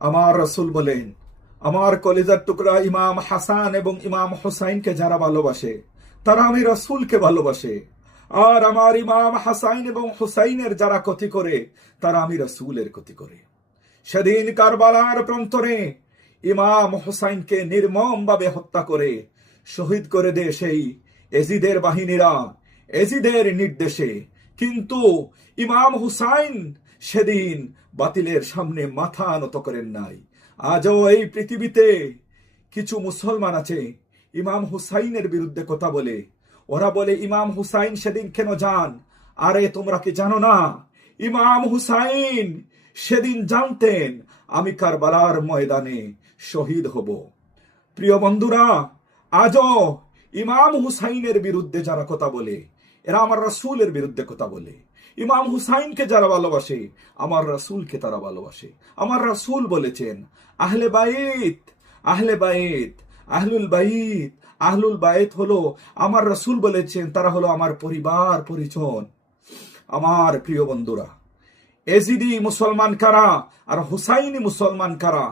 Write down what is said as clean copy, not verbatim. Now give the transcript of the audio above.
আমার রাসূল বলেন, আমার কলিজার টুকরা ইমাম হাসান এবং ইমাম হুসাইনকে যারা ভালোবাসে তারা আমি রাসূলকে ভালোবাসে, আর আমার ইমাম হাসান এবং হুসাইনের যারা ক্ষতি করে তারা আমি রাসূলের ক্ষতি করে। সেদিন কারবালার প্রান্তরে ইমাম হুসাইনকে নির্মমভাবে হত্যা করে শহীদ করে দেয় সেই এজিদের বাহিনীরা, এজিদের নির্দেশে। কিন্তু ইমাম হুসাইন সেদিন বাতিলের সামনে মাথা নত করেন নাই। আজও এই পৃথিবীতে কিছু মুসলমান আছে ইমাম হুসাইনের বিরুদ্ধে কথা বলে। ওরা বলে ইমাম হুসাইন সেদিন কেন যান? আরে তোমরা কি জানো না, ইমাম হুসাইন সেদিন জানতেন আমি কারবালার ময়দানে শহীদ হব। প্রিয় বন্ধুরা, আজও ইমাম হুসাইনের বিরুদ্ধে যারা কথা বলে এরা আমার রাসূলের বিরুদ্ধে কথা বলে। ইমাম হুসাইনকে যারা ভালোবাসে আমার রাসূলকে তারা ভালোবাসে। আমার রাসূল বলেছেন, আহলে বাইত, আহলে বাইত, আহলুল বাইত, আহলুল বাইত হলো আমার রাসূল বলেছেন তারা হলো আমার পরিবার পরিজন। আমার প্রিয় বন্ধুরা, এজিদি মুসলমান কারা আর হুসাইনি মুসলমান কারা